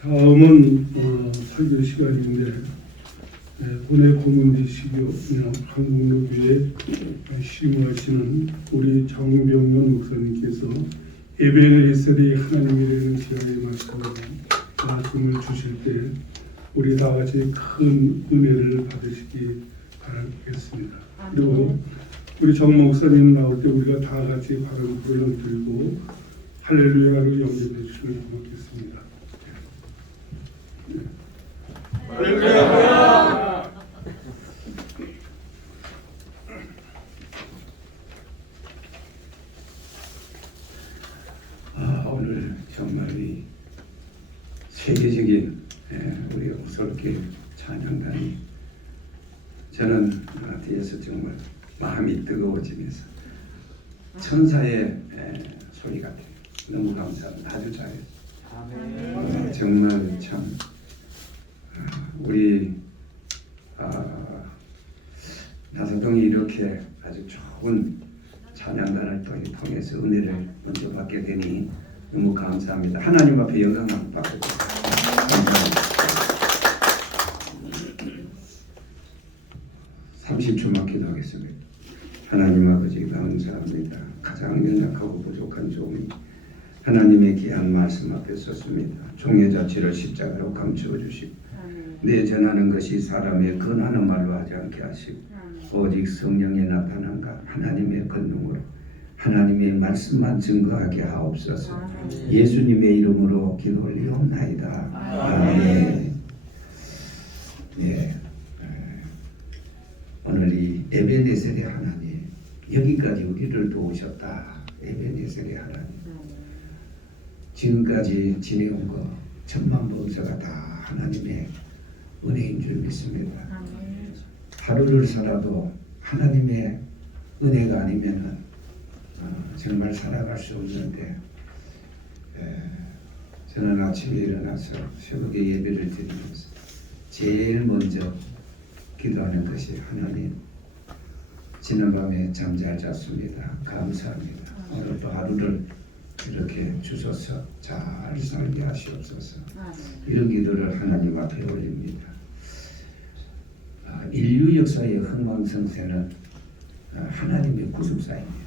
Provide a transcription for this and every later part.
다음은 설교 시간인데 본회 고문되시고 한국노교에 심우하시는 우리 정병원 목사님께서 에베네셀이 하나님이라는 지하의 말씀을 주실 때 우리 다 같이 큰 은혜를 받으시기 바라겠습니다. 그리고 우리 정 목사님 나올 때 우리가 다 같이 발음 부르는 들고 할렐루야로 영접해 주시면 고맙겠습니다. 할렐루야. 오늘 정말 이 세계적인 우리 오솔교회 찬양단이 저는 뒤에서 정말 마음이 뜨거워지면서 천사의 소리 같아요. 너무 감사합니다. 아주 잘했어요. 정말 참 우리 나사동이 이렇게 아주 좋은 찬양단을 통해서 은혜를 먼저 받게 되니 너무 감사합니다. 하나님 앞에 영광을 받고 감사합니다. 30초만 기도하겠습니다. 하나님 아버지 감사합니다. 가장 연약하고 부족한 종이 하나님의 귀한 말씀 앞에 섰습니다. 종의 자체를 십자가로 감추어 주시고 내 전하는 것이 사람의 권하는 말로 하지 않게 하시고 오직 성령의 나타남과 하나님의 권능으로 하나님의 말씀만 증거하게 하옵소서. 예수님의 이름으로 기도 올리옵나이다. 아멘. 네. 오늘 이 에베네셀의 하나님 여기까지 우리를 도우셨다. 에베네셀의 하나님 지금까지 지내온 거 천만 범사가 다 하나님의 은혜인 줄 믿습니다. 하루를 살아도 하나님의 은혜가 아니면은 정말 살아갈 수 없는데 저는 아침에 일어나서 새벽에 예배를 드리면서 제일 먼저 기도하는 것이 하나님 지난밤에 잠 잘 잤습니다. 감사합니다. 오늘도 하루를 이렇게 주셔서 잘 살게 하시옵소서. 이런 기도를 하나님 앞에 올립니다. 인류 역사의 흥망성쇠는 하나님의 구속사입니다.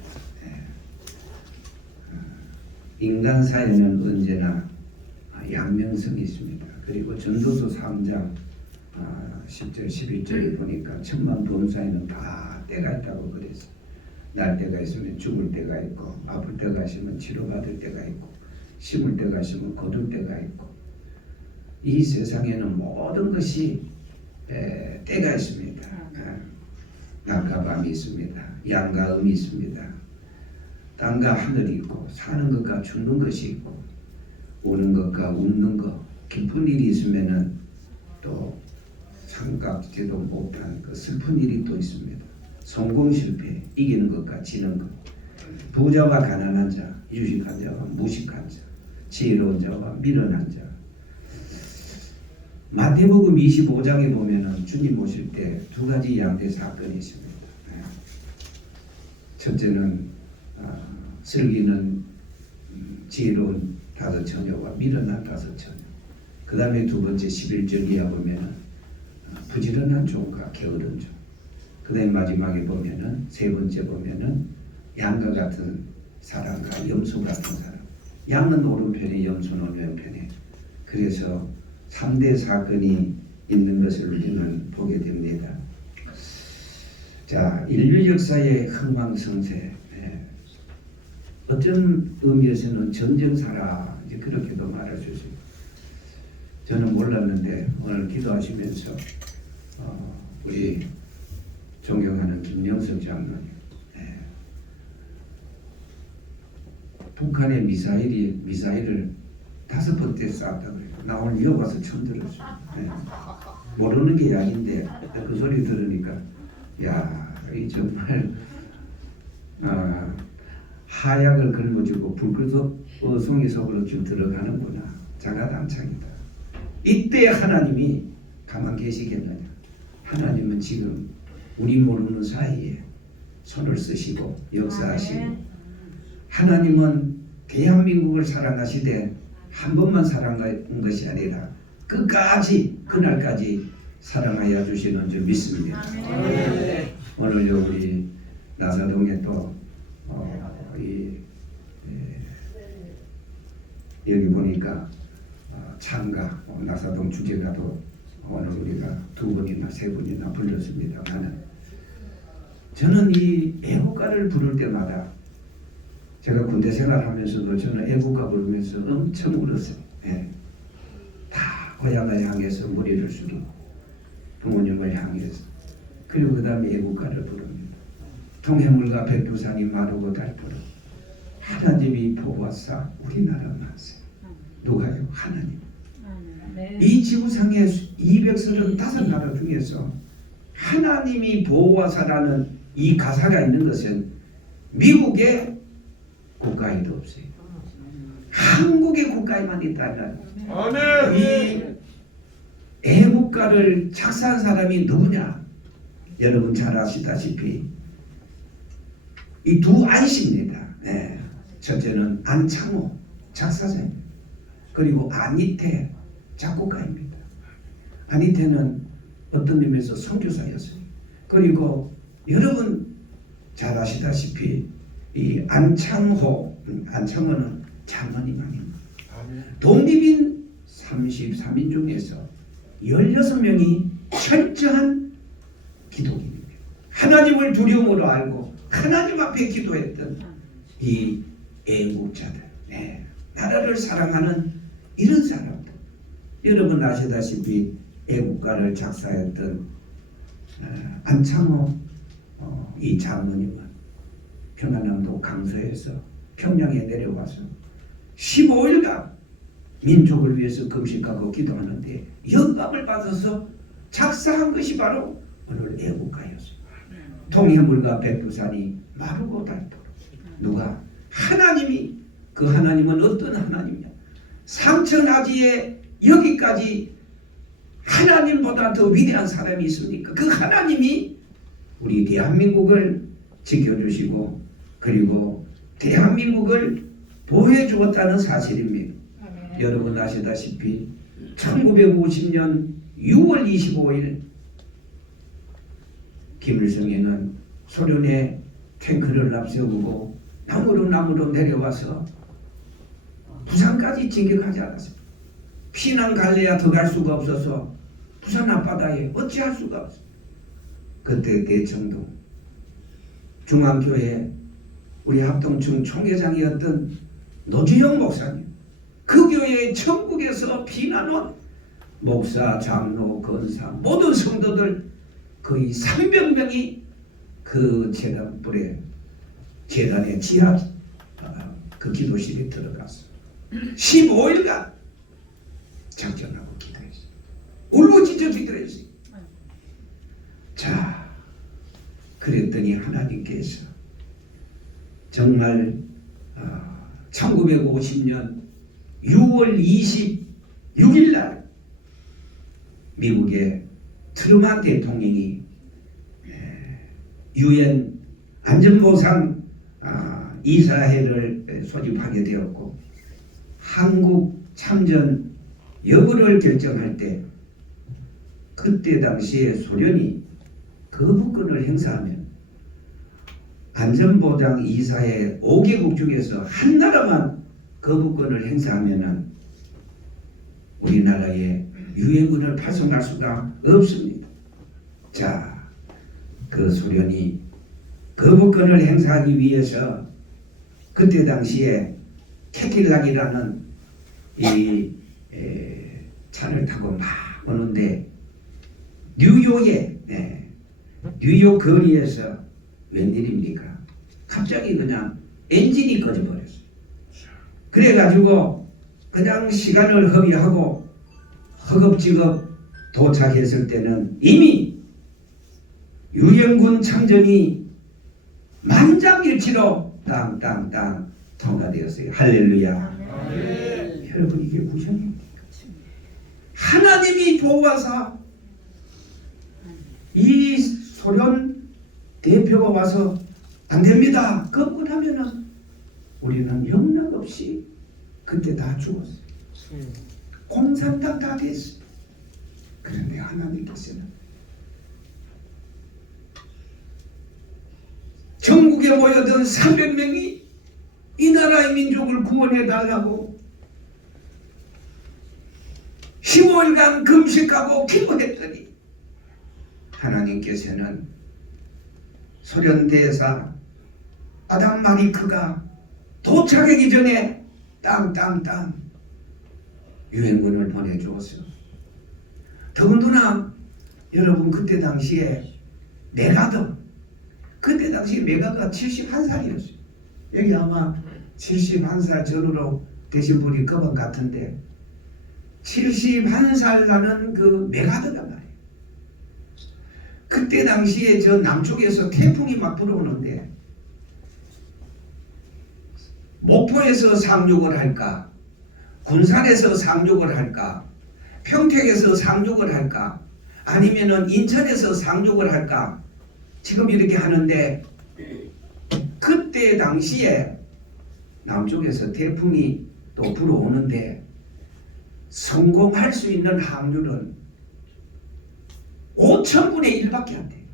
인간 사회는 언제나 양면성이 있습니다. 그리고 전도서 3장 10절 11절에 보니까 천만 범사에는 다 때가 있다고 그랬어요. 날 때가 있으면 죽을 때가 있고 아플 때가 있으면 치료받을 때가 있고 심을 때가 있으면 거둘 때가 있고 이 세상에는 모든 것이 때가 있습니다. 낮과 밤이 있습니다. 양과 음이 있습니다. 땅과 하늘이 있고 사는 것과 죽는 것이 있고 우는 것과 웃는 것 기쁜 일이 있으면은 또 삼각지도 못한 그 슬픈 일이 또 있습니다. 성공 실패 이기는 것과 지는 것 부자와 가난한 자 유식한 자와 무식한 자 지혜로운 자와 미련한 자 마태복음 25장에 보면은 주님 오실 때 두 가지 양대 사건이 있습니다. 첫째는 슬기는 지혜로운 5 처녀와 미련한 5 처녀. 그 다음에 두 번째 11절 이하 보면은 부지런한 종과 게으른 종. 그 다음에 마지막에 보면은 세 번째 보면은 양과 같은 사람과 염소 같은 사람. 양은 오른편에 염소는 왼편에. 그래서 3대 사건이 있는 것을 우리는 보게 됩니다. 자, 인류 역사의 흥망성쇠. 어떤 의미에서는 전쟁사라 이제 그렇게도 말할 수 있습니다. 저는 몰랐는데 오늘 기도하시면서 우리 존경하는 김영석 장로님 북한의 미사일을 5번째 쐈다 그래요. 나 오늘 미국 와서 처음 들었어요. 모르는 게 약인데 그 소리 들으니까 야, 이 정말 하약을 걸머쥐고 불끄덕 어송이 속으로 쭉 들어가는구나. 자가당창이다. 이때 하나님이 가만 계시겠느냐. 하나님은 지금 우리 모르는 사이에 손을 쓰시고 역사하시고 하나님은 대한민국을 사랑하시되 한 번만 사랑한 것이 아니라 끝까지 그날까지 사랑하여 주시는 줄 믿습니다. 오늘요 우리 나사동에 또 여기 보니까 창가 나사동 주제가도 오늘 우리가 2번이나 3번이나 불렀습니다만 저는 이 애국가를 부를 때마다 제가 군대 생활하면서도 저는 애국가 부르면서 엄청 울었어요. 예. 다 고향을 향해서 머리를 숙이고 부모님을 향해서 그리고 그 다음에 애국가를 부릅니다. 동해물과 백두산이 마르고 닳도록 하나님이 보호하사 우리나라 만세. 누가요? 하나님. 이 지구상의 235나라 중에서 하나님이 보호하사라는 이 가사가 있는 것은 미국의 국가에도 없어요. 한국의 국가에만 있다면 이 애국가를 작사한 사람이 누구냐? 여러분 잘 아시다시피 이 두 안씨입니다. 네. 첫째는 안창호 작사자입니다. 그리고 안희태 작곡가입니다. 안희태는 어떤 의미에서 선교사였어요. 그리고 여러분 잘 아시다시피 이 안창호는 장로님 아닙니다. 독립인 33인 중에서 16명이 철저한 기독인입니다. 하나님을 두려움으로 알고 하나님 앞에 기도했던 이 애국자들, 네. 나라를 사랑하는 이런 사람들. 여러분 아시다시피 애국가를 작사했던 안창호 이 장로님은 평안남도 강서에서 평양에 내려와서 15일간 민족을 위해서 금식하고 기도하는데 영감을 받아서 작사한 것이 바로 오늘 애국가였어요. 동해물과 백두산이 마르고 닳도록. 누가? 하나님이. 그 하나님은 어떤 하나님이냐? 상천하지에 여기까지 하나님보다 더 위대한 사람이 있습니까? 그 하나님이 우리 대한민국을 지켜주시고 그리고 대한민국을 보호해 주었다는 사실입니다. 여러분 아시다시피 1950년 6월 25일 김일성에는 소련의 탱크를 앞세우고 나무로 내려와서 부산까지 진격하지 않았습니다. 피난 갈래야 더 갈 수가 없어서 부산 앞바다에 어찌할 수가 없어요. 그때 대청동 중앙교회 우리 합동층 총회장이었던 노주영 목사님, 그 교회의 천국에서 피난 온 목사, 장로, 권사 모든 성도들 거의 300명이 그 재단의 지하 그 기도실에 들어갔어. 15일간 작전하고 기도했어요. 울부짖어 기도했어요. 자, 그랬더니 하나님께서 정말 1950년 6월 26일 날 미국의 트루만 대통령이 유엔 안전보상 이사회를 소집하게 되었고 한국 참전 여부를 결정할 때 그때 당시에 소련이 거부권을 행사하면 안전보장 이사회 5개국 중에서 한 나라만 거부권을 행사하면은 우리나라에 유엔군을 파송할 수가 없습니다. 자, 그 소련이 거부권을 행사하기 위해서 그때 당시에 캐딜락이라는 이 차를 타고 막 오는데 뉴욕 거리에서 웬일입니까? 갑자기 그냥 엔진이 꺼져버렸어요. 그래가지고 그냥 시간을 허비하고 허겁지겁 도착했을 때는 이미 유엔군 참전이 만장일치로 땅땅땅 통과되었어요. 할렐루야. 여러분 이게 무엇입니까? 하나님이 보호하사 이 소련 대표가 와서 안 됩니다. 거부하면은 우리는 영락없이 그때 다 죽었어요. 공산당 다 됐어. 그런데 하나님께서는 전국에 모여든 300명이 이 나라의 민족을 구원해 달라고 15일간 금식하고 기도했더니 하나님께서는 소련 대사 아담 마리크가 도착하기 전에 땅땅땅 유엔군을 보내주었어요. 더군다나 여러분 그때 당시에 메가더 그때 당시에 메가더가 71살이었어요. 여기 아마 71살 전후로 되신 분이 그분 같은데 71살 나는 그 메가더란 말이에요. 그때 당시에 저 남쪽에서 태풍이 막 불어오는데 목포에서 상륙을 할까, 군산에서 상륙을 할까, 평택에서 상륙을 할까, 아니면은 인천에서 상륙을 할까, 지금 이렇게 하는데 그때 당시에 남쪽에서 태풍이 또 불어오는데 성공할 수 있는 확률은 5,000분의 1밖에 안 돼요.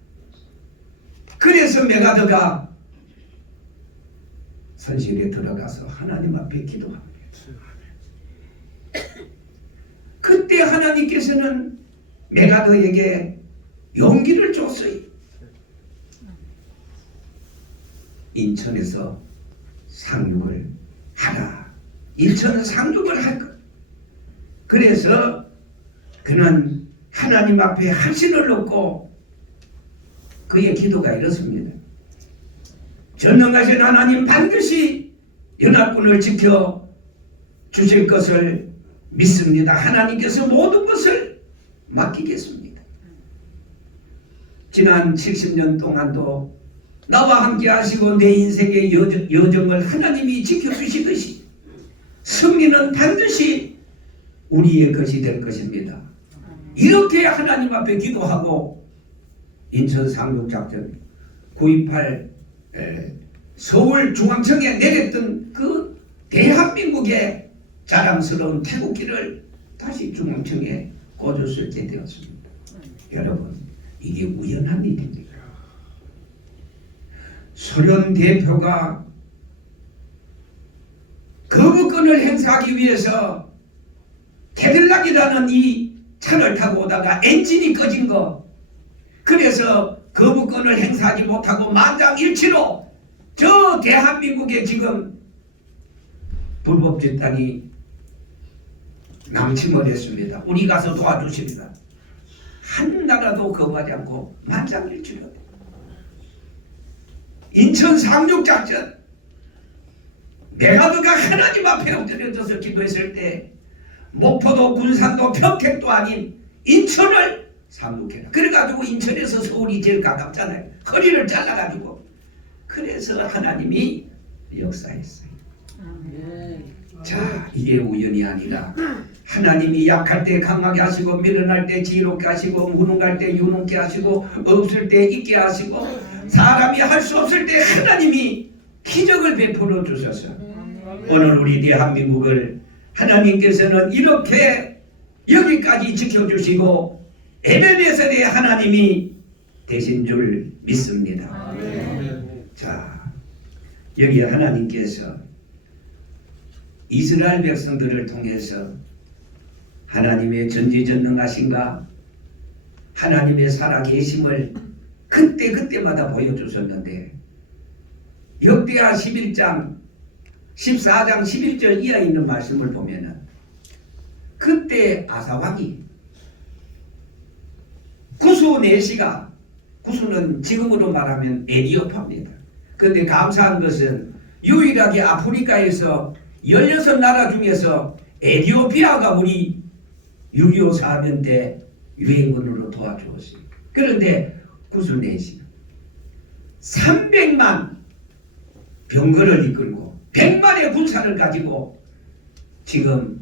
그래서 메가더가 선실에 들어가서 하나님 앞에 기도합니다. 그때 하나님께서는 메가더에게 용기를 줬어요. 인천에서 상륙을 하라. 인천 상륙을 할 것. 그래서 그는 하나님 앞에 확신을 놓고 그의 기도가 이렇습니다. 전능하신 하나님 반드시 연합군을 지켜 주실 것을 믿습니다. 하나님께서 모든 것을 맡기겠습니다. 지난 70년 동안도 나와 함께 하시고 내 인생의 여정을 하나님이 지켜주시듯이 승리는 반드시 우리의 것이 될 것입니다. 이렇게 하나님 앞에 기도하고 인천 상륙작전 9.28 서울중앙청에 내렸던 그 대한민국의 자랑스러운 태극기를 다시 중앙청에 꽂았을 때 되었습니다. 여러분, 이게 우연한 일입니까? 소련 대표가 거부권을 행사하기 위해서 캐딜락이라는 이 차를 타고 오다가 엔진이 꺼진 거, 그래서 거부권을 행사하지 못하고 만장일치로 저 대한민국에 지금 불법 집단이 남침을 했습니다. 우리 가서 도와주십니다. 한 나라도 거부하지 않고 만장일치로 인천 상륙작전 메가더가 하나님 앞에 엎드려져서 기도했을 때 목포도 군산도 평택도 아닌 인천을 상륙해라. 그래가지고 인천에서 서울이 제일 가깝잖아요. 허리를 잘라가지고. 그래서 하나님이 역사했어요. 자, 이게 우연이 아니라 하나님이 약할 때 강하게 하시고 밀어날 때 지혜롭게 하시고 무능할 때 유능케 하시고 없을 때 있게 하시고 사람이 할 수 없을 때 하나님이 기적을 베풀어 주셔서 오늘 우리 대한민국을 하나님께서는 이렇게 여기까지 지켜주시고 에베네셀의 하나님이 되신 줄 믿습니다. 자, 여기 하나님께서 이스라엘 백성들을 통해서 하나님의 전지전능하신가 하나님의 살아계심을 그때마다 보여주셨는데 역대하 11장 14장 11절 이하에 있는 말씀을 보면은 그때 아사왕이 구수 내시가 구수는 지금으로 말하면 에디오파입니다. 그런데 감사한 것은 유일하게 아프리카에서 16나라 중에서 에디오피아가 우리 6.25 사변 때 유엔군으로 도와주었어요. 그런데 구수 내시가 300만 병거를 이끌고 100만의 군사를 가지고 지금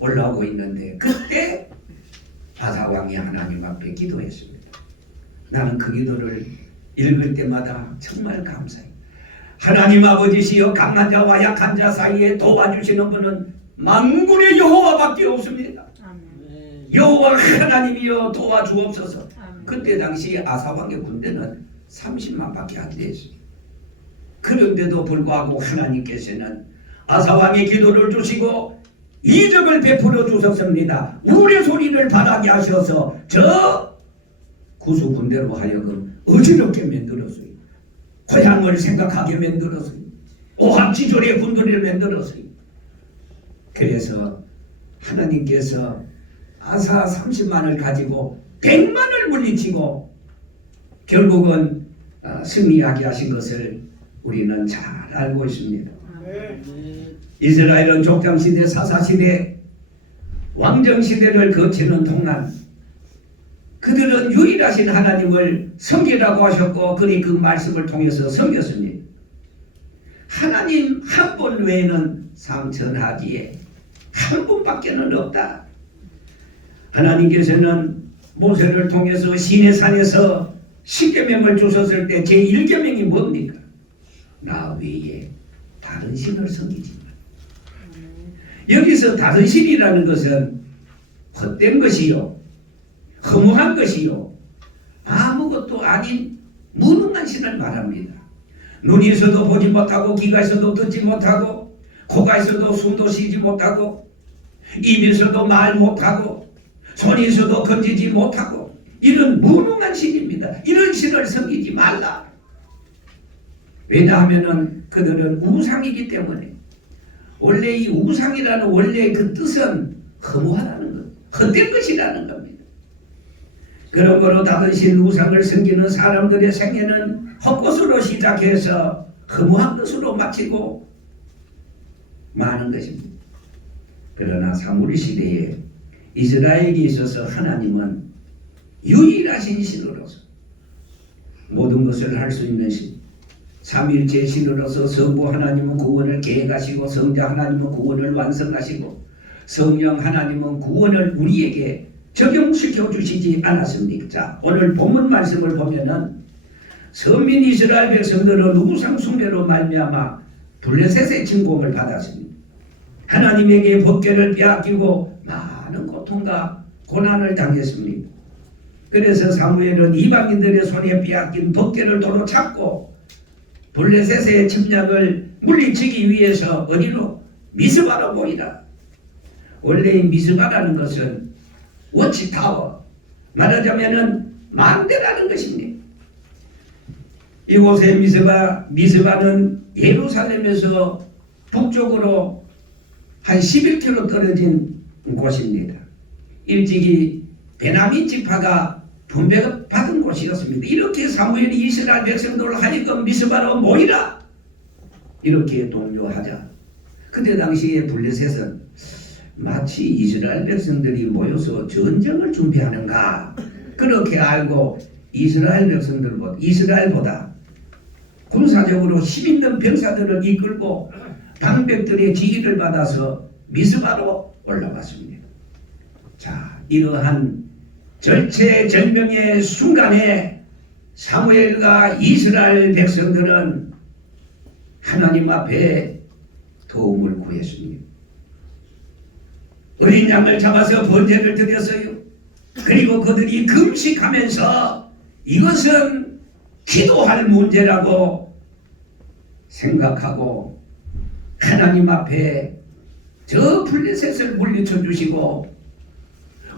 올라오고 있는데 그때 아사왕이 하나님 앞에 기도했습니다. 나는 그 기도를 읽을 때마다 정말 감사해요. 하나님 아버지시여 강한 자와 약한 자 사이에 도와주시는 분은 만군의 여호와밖에 없습니다. 아멘. 여호와 하나님이여 도와주옵소서. 아멘. 그때 당시 아사왕의 군대는 30만밖에 안 됐어요. 그런데도 불구하고 하나님께서는 아사왕의 기도를 주시고 이적을 베풀어 주셨습니다. 우리 소리를 바라게 하셔서 저 구수 군대로 하여금 어지럽게 만들었어요. 고향을 생각하게 만들었어요. 오합지졸의 군대를 만들었어요. 그래서 하나님께서 아사 30만을 가지고 100만을 물리치고 결국은 승리하게 하신 것을 우리는 잘 알고 있습니다. 이스라엘은 족장시대, 사사시대, 왕정시대를 거치는 동안 그들은 유일하신 하나님을 섬기라고 하셨고 그리 그 말씀을 통해서 섬겼습니다. 하나님 한 분 외에는 상천하기에 한 분밖에는 없다. 하나님께서는 모세를 통해서 시내산에서 십계명을 주셨을 때 제1계명이 뭡니까? 나 외에 다른 신을 섬기지 마. 여기서 다른 신이라는 것은 헛된 것이요, 허무한 것이요, 아무것도 아닌 무능한 신을 말합니다. 눈이 있어도 보지 못하고, 귀가 있어도 듣지 못하고, 코가 있어도 숨도 쉬지 못하고, 입이 있어도 말 못하고, 손이 있어도 건지지 못하고, 이런 무능한 신입니다. 이런 신을 섬기지 말라. 왜냐하면 그들은 우상이기 때문에. 원래 이 우상이라는 원래 그 뜻은 허무하다는 것, 헛된 것이라는 겁니다. 그런 거로 다른 신 우상을 섬기는 사람들의 생애는 헛것으로 시작해서 허무한 것으로 마치고 마는 것입니다. 그러나 사무엘 시대에 이스라엘에 있어서 하나님은 유일하신 신으로서 모든 것을 할 수 있는 신, 삼위일체 신으로서 성부 하나님은 구원을 계획하시고 성자 하나님은 구원을 완성하시고 성령 하나님은 구원을 우리에게 적용시켜 주시지 않았습니까? 자, 오늘 본문 말씀을 보면은 선민 이스라엘 백성들은 우상 숭배로 말미암아 블레셋의 침공을 받았습니다. 하나님에게 법궤를 빼앗기고 많은 고통과 고난을 당했습니다. 그래서 사무엘은 이방인들의 손에 빼앗긴 법궤를 도로 찾고 블레셋의 침략을 물리치기 위해서 어디로? 미스바로 모이라. 원래 이 미스바라는 것은 워치타워, 말하자면은 망대라는 것입니다. 이곳의 미스바는 예루살렘에서 북쪽으로 한 11km 떨어진 곳입니다. 일찍이 베냐민 지파가 분배받은 곳이었습니다. 이렇게 사무엘이 이스라엘 백성들을 하여금 미스바로 모이라 이렇게 독려하자. 그때 당시에 블레셋은 마치 이스라엘 백성들이 모여서 전쟁을 준비하는가 그렇게 알고 이스라엘보다 군사적으로 힘있는 병사들을 이끌고 방백들의 지휘를 받아서 미스바로 올라갔습니다. 자, 이러한 절체절명의 순간에 사무엘과 이스라엘 백성들은 하나님 앞에 도움을 구했습니다. 어린 양을 잡아서 번제를 드렸어요. 그리고 그들이 금식하면서 이것은 기도할 문제라고 생각하고 하나님 앞에 저 블레셋을 물리쳐 주시고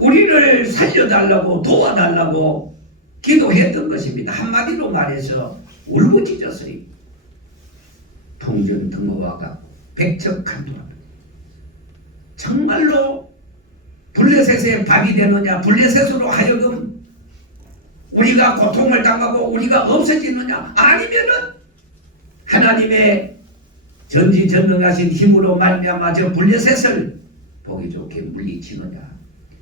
우리를 살려달라고 도와달라고 기도했던 것입니다. 한마디로 말해서 울부짖었어요. 통전등호화가 백척간도하다. 정말로 블레셋의 밥이 되느냐, 블레셋으로 하여금 우리가 고통을 당하고 우리가 없어지느냐, 아니면은 하나님의 전지전능하신 힘으로 말미암아 저 블레셋을 보기 좋게 물리치느냐,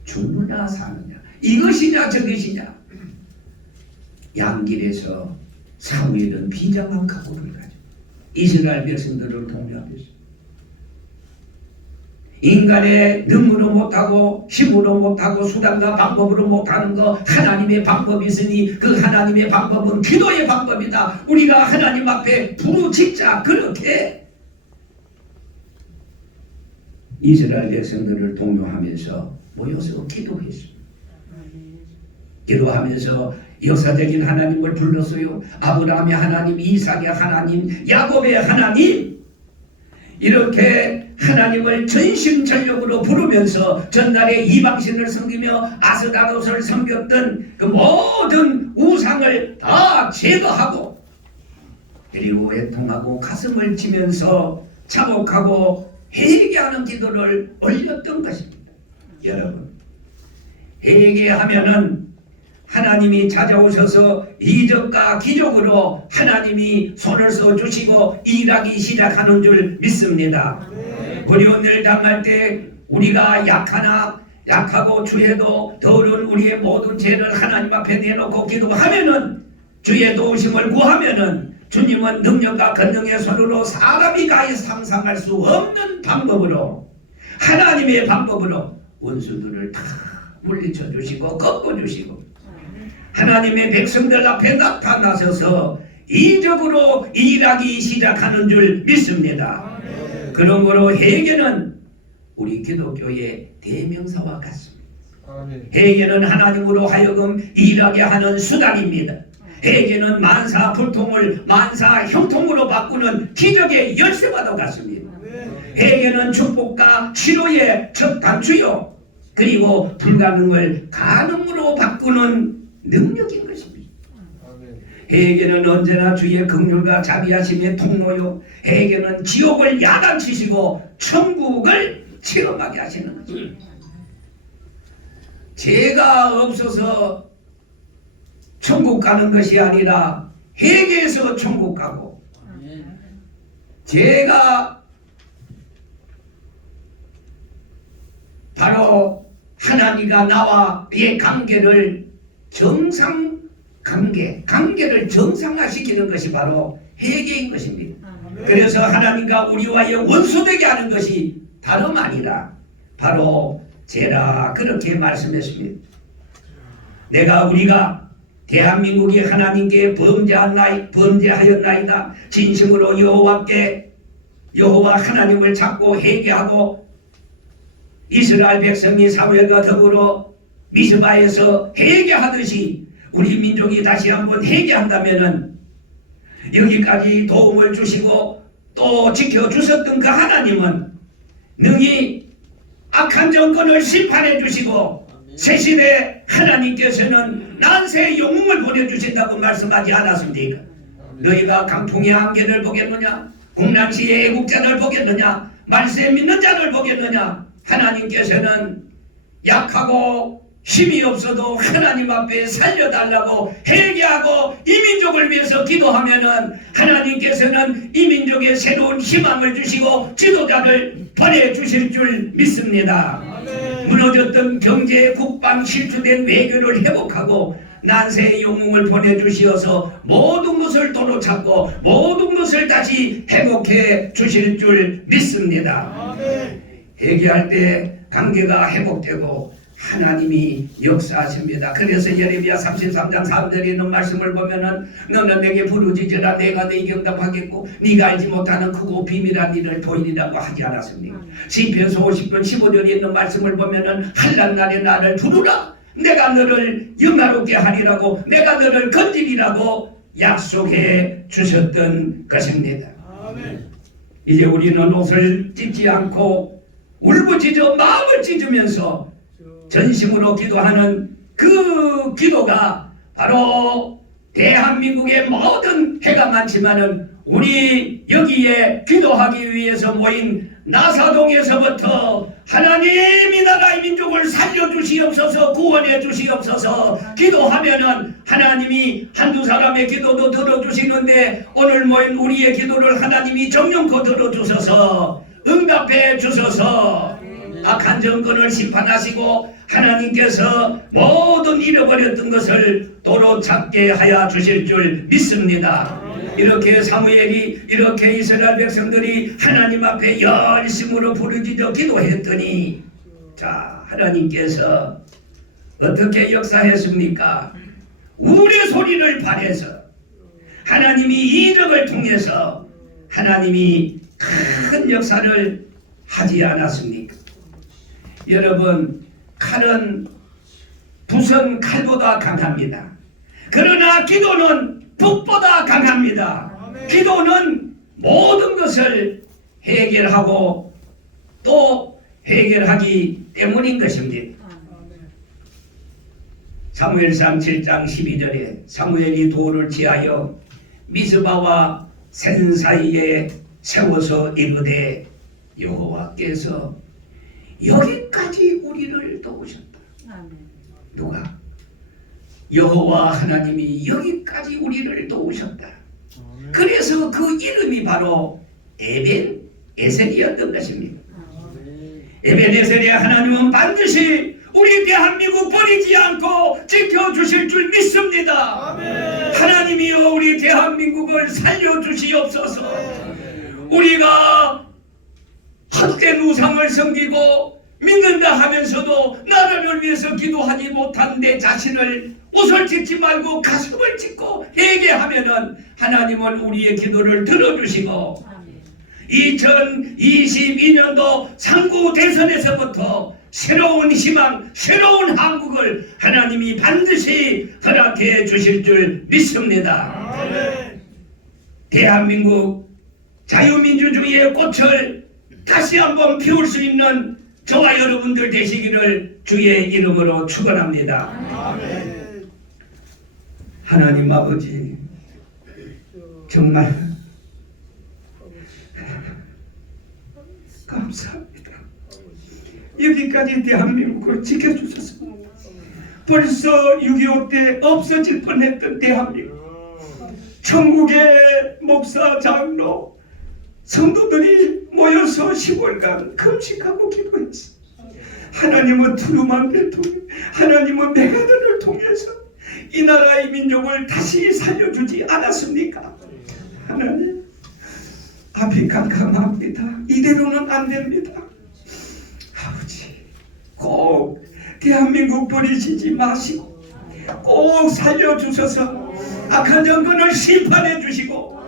죽느냐 사느냐, 이것이냐 저것이냐. 양길에서 사무엘은 비장한 각오를 가지고 이스라엘 백성들을 독려하겠습니다. 인간의 능으로 못하고 힘으로 못하고 수단과 방법으로 못하는 거 하나님의 방법이 있으니 그 하나님의 방법은 기도의 방법이다. 우리가 하나님 앞에 부르짖자. 그렇게 이스라엘 백성들을 독려하면서 모여서 기도했습니다. 기도하면서 역사적인 하나님을 불렀어요. 아브라함의 하나님, 이삭의 하나님, 야곱의 하나님, 이렇게 하나님을 전심전력으로 부르면서 전날에 이방신을 섬기며 아스다롯을 섬겼던 그 모든 우상을 다 제거하고, 그리고 애통하고 가슴을 치면서 자복하고 회개하는 기도를 올렸던 것입니다. 여러분, 회개하면은 하나님이 찾아오셔서 이적과 기적으로 하나님이 손을 써주시고 일하기 시작하는 줄 믿습니다. 어려운 일 당할 때 우리가 약하고 주에도 더러운 우리의 모든 죄를 하나님 앞에 내놓고 기도하면은, 주의 도우심을 구하면은, 주님은 능력과 권능의 손으로 사람이 가히 상상할 수 없는 방법으로, 하나님의 방법으로 원수들을 다 물리쳐 주시고 꺾어 주시고 하나님의 백성들 앞에 나타나셔서 이적으로 일하기 시작하는 줄 믿습니다. 그러므로 회개는 우리 기독교의 대명사와 같습니다. 회개는 하나님으로 하여금 일하게 하는 수단입니다. 회개는 만사 불통을 만사 형통으로 바꾸는 기적의 열쇠와도 같습니다. 회개는 축복과 치료의 첫 단추요, 그리고 불가능을 가능으로 바꾸는 능력인 것입니다. 회개는 언제나 주의 긍휼과 자비하심의 통로요, 회개는 지옥을 야단치시고 천국을 체험하게 하시는 것입니다. 죄가 없어서 천국 가는 것이 아니라 회개해서 천국 가고, 죄가 바로 하나님과 나와의 관계를 관계를 정상화시키는 것이 바로 회개인 것입니다. 그래서 하나님과 우리와의 원수되게 하는 것이 다름 아니라 바로 죄라, 그렇게 말씀했습니다. 우리가 대한민국이 하나님께 범죄하였나이다. 진심으로 여호와 하나님을 찾고 회개하고, 이스라엘 백성이 사무엘과 더불어 미스바에서 회개하듯이 우리 민족이 다시 한번 회개한다면은, 여기까지 도움을 주시고 또 지켜주셨던 그 하나님은 능히 악한 정권을 심판해 주시고, 새시대 하나님께서는 난세의 영웅을 보내주신다고 말씀하지 않았습니까? 너희가 강풍의 안개를 보겠느냐, 공난시의 애국자를 보겠느냐, 말세 믿는 자를 보겠느냐. 하나님께서는 약하고 힘이 없어도 하나님 앞에 살려달라고 회개하고 이 민족을 위해서 기도하면은, 하나님께서는 이 민족에 새로운 희망을 주시고 지도자를 보내주실 줄 믿습니다. 무너졌던 경제, 국방, 실추된 외교를 회복하고 난세의 영웅을 보내주시어서 모든 것을 도로 찾고 모든 것을 다시 회복해 주실 줄 믿습니다. 회개할 때 관계가 회복되고 하나님이 역사하십니다. 그래서 예레미야 33장 3절에 있는 말씀을 보면은, 너는 내게 부르짖으라 내가 네게 응답하겠고 네가 알지 못하는 크고 비밀한 일을 보이리라고 하지 않았습니까? 시편서 50편 15절에 있는 말씀을 보면은, 한란 날에 나를 부르라 내가 너를 영화롭게 하리라고, 내가 너를 건지리라고 약속해 주셨던 것입니다. 이제 우리는 옷을 찢지 않고 울부짖어 마음을 찢으면서 전심으로 기도하는 그 기도가 바로 대한민국의 모든 해가 많지만은 우리 여기에 기도하기 위해서 모인 나사동에서부터 하나님 이 나라의 민족을 살려주시옵소서, 구원해 주시옵소서 기도하면은 하나님이 한두 사람의 기도도 들어주시는데, 오늘 모인 우리의 기도를 하나님이 정령코 들어주셔서 응답해 주셔서 악한 정권을 심판하시고 하나님께서 모든 잃어버렸던 것을 도로 찾게 하여 주실 줄 믿습니다. 이렇게 사무엘이, 이렇게 이스라엘 백성들이 하나님 앞에 열심으로 부르짖어 기도했더니, 자, 하나님께서 어떻게 역사했습니까? 우리 소리를 발해서 하나님이 이적을 통해서 하나님이 큰 역사를 하지 않았습니까? 여러분, 칼은 붓은 칼보다 강합니다. 그러나 기도는 북보다 강합니다. 기도는 모든 것을 해결하고 또 해결하기 때문인 것입니다. 사무엘상 7장 12절에 사무엘이 돌을 취하여 미스바와 센 사이에 세워서 이르되 여호와께서 여기까지 우리를 도우셨다. 누가? 여호와 하나님이 여기까지 우리를 도우셨다. 그래서 그 이름이 바로 에벤 에셀이었던 것입니다. 에벤 에셀의 하나님은 반드시 우리 대한민국 버리지 않고 지켜주실 줄 믿습니다. 하나님이여 우리 대한민국을 살려주시옵소서. 우리가 헛된 우상을 섬기고 믿는다 하면서도 나라를 위해서 기도하지 못한 내 자신을 옷을 찢지 말고 가슴을 찢고 회개하면은 하나님은 우리의 기도를 들어주시고 2022년도 상구 대선에서부터 새로운 희망, 새로운 한국을 하나님이 반드시 허락해 주실 줄 믿습니다. 대한민국 자유민주주의의 꽃을 다시 한번 피울 수 있는 저와 여러분들 되시기를 주의 이름으로 축원합니다. 하나님 아버지, 정말 감사합니다. 여기까지 대한민국을 지켜주셔서 벌써 6.25 때 없어질 뻔했던 대한민국, 천국의 목사, 장로, 성도들이 모여서 10월간 금식하고 기도했어. 하나님은 두루만을 통해, 하나님은 메가드를 통해서 이 나라의 민족을 다시 살려주지 않았습니까? 하나님, 앞이 깜깜합니다. 이대로는 안 됩니다. 아버지, 꼭 대한민국 버리시지 마시고 꼭 살려주셔서 악한 정권을 심판해 주시고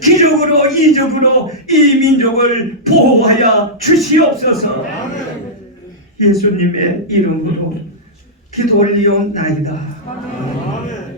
기적으로 이적으로 이 민족을 보호하여 주시옵소서. 예수님의 이름으로 기도 올리옵나이다.